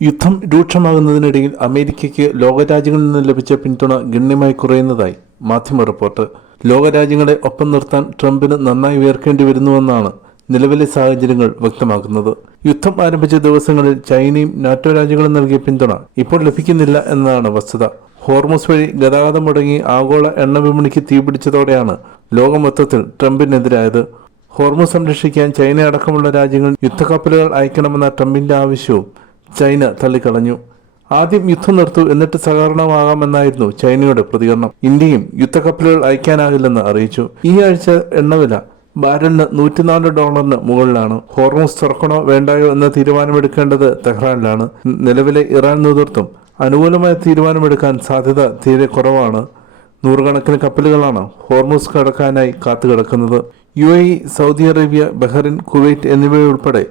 യുദ്ധം രൂക്ഷമാകുന്നതിനിടയിൽ അമേരിക്കയ്ക്ക് ലോകരാജ്യങ്ങളിൽ നിന്ന് ലഭിച്ച പിന്തുണ ഗണ്യമായി കുറയുന്നതായി മാധ്യമ റിപ്പോർട്ട്. ലോകരാജ്യങ്ങളെ ഒപ്പം നിർത്താൻ ട്രംപിന് നന്നായി ഉയർക്കേണ്ടി വരുന്നുവെന്നാണ് നിലവിലെ സാഹചര്യങ്ങൾ വ്യക്തമാക്കുന്നത്. യുദ്ധം ആരംഭിച്ച ദിവസങ്ങളിൽ ചൈനയും നാറ്റോ രാജ്യങ്ങളും നൽകിയ പിന്തുണ ഇപ്പോൾ ലഭിക്കുന്നില്ല എന്നതാണ് വസ്തുത. ഹോർമുസ് വഴി ഗതാഗതം മുടങ്ങി ആഗോള എണ്ണ വിപണിക്ക് തീപിടിച്ചതോടെയാണ് ലോകം മൊത്തത്തിൽ ട്രംപിനെതിരായത്. ഹോർമുസ് സംരക്ഷിക്കാൻ ചൈന അടക്കമുള്ള രാജ്യങ്ങൾ യുദ്ധക്കപ്പലുകൾ അയക്കണമെന്ന ട്രംപിന്റെ ആവശ്യവും ചൈന തള്ളിക്കളഞ്ഞു. ആദ്യം യുദ്ധം നിർത്തൂ, എന്നിട്ട് സഹകരണമാകാമെന്നായിരുന്നു ചൈനയുടെ പ്രതികരണം. ഇന്ത്യയും യുദ്ധക്കപ്പലുകൾ അയക്കാനാകില്ലെന്ന് അറിയിച്ചു. ഈ ആഴ്ച എണ്ണവില ബാരലിന് $104 മുകളിലാണ്. ഹോർമുസ് തുറക്കണോ വേണ്ടായോ എന്ന തീരുമാനമെടുക്കേണ്ടത് തെഹ്റാനിലാണ്. നിലവിലെ ഇറാൻ നേതൃത്വം അനുകൂലമായ തീരുമാനമെടുക്കാൻ സാധ്യത തീരെ കുറവാണ്. നൂറുകണക്കിന് കപ്പലുകളാണ് ഹോർമുസ് കടക്കാനായി കാത്തുകിടക്കുന്നത്. UAE, Saudi Arabia, Bahrain, Kuwait എന്നിവയുൾപ്പെടെ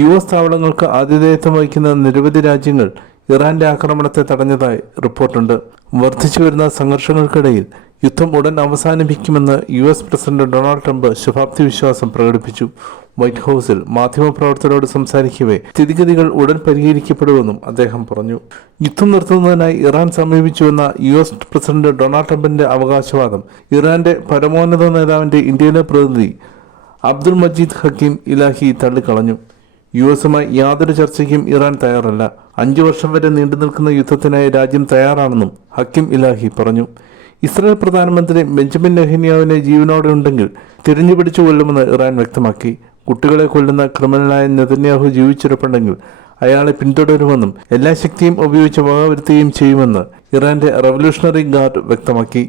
US താവളങ്ങൾക്ക് ആതിഥേയത്വം വഹിക്കുന്ന നിരവധി രാജ്യങ്ങൾ ഇറാന്റെ ആക്രമണത്തെ തടഞ്ഞതായി റിപ്പോർട്ടുണ്ട്. വർദ്ധിച്ചുവരുന്ന സംഘർഷങ്ങൾക്കിടയിൽ യുദ്ധം ഉടൻ അവസാനിപ്പിക്കുമെന്ന് US പ്രസിഡന്റ് ഡൊണാൾഡ് ട്രംപ് ശുഭാപ്തി വിശ്വാസം പ്രകടിപ്പിച്ചു. വൈറ്റ് ഹൌസിൽ മാധ്യമപ്രവർത്തകരോട് സംസാരിക്കവേ സ്ഥിതിഗതികൾ ഉടൻ പരിഹരിക്കപ്പെടുമെന്നും അദ്ദേഹം പറഞ്ഞു. യുദ്ധം നിർത്തുന്നതിനായി ഇറാൻ സമീപിച്ചുവെന്ന US പ്രസിഡന്റ് ഡൊണാൾഡ് ട്രംപിന്റെ അവകാശവാദം ഇറാന്റെ പരമോന്നത നേതാവിന്റെ ഇന്ത്യയിലെ പ്രതിനിധി അബ്ദുൽ മജീദ് ഹക്കീം ഇലാഹി തള്ളിക്കളഞ്ഞു. US-മായി യാതൊരു ചർച്ചയ്ക്കും ഇറാൻ തയ്യാറല്ല. 5 വർഷം വരെ നീണ്ടു നിൽക്കുന്ന യുദ്ധത്തിനായി രാജ്യം തയ്യാറാണെന്നും ഹക്കീം ഇലാഹി പറഞ്ഞു. ഇസ്രായേൽ പ്രധാനമന്ത്രി ബെഞ്ചമിൻ നെഹന്യാഹുവിനെ ജീവനോടെ ഉണ്ടെങ്കിൽ തിരഞ്ഞുപിടിച്ചു കൊല്ലുമെന്ന് ഇറാൻ വ്യക്തമാക്കി. കുട്ടികളെ കൊല്ലുന്ന ക്രിമിനലായ നെതന്യാഹു ജീവിച്ചിരിപ്പുണ്ടെങ്കിൽ അയാളെ പിന്തുടരുമെന്നും എല്ലാ ശക്തിയും ഉപയോഗിച്ച് വകവരുത്തുകയും ചെയ്യുമെന്ന് ഇറാന്റെ റവല്യൂഷണറി ഗാർഡ് വ്യക്തമാക്കി.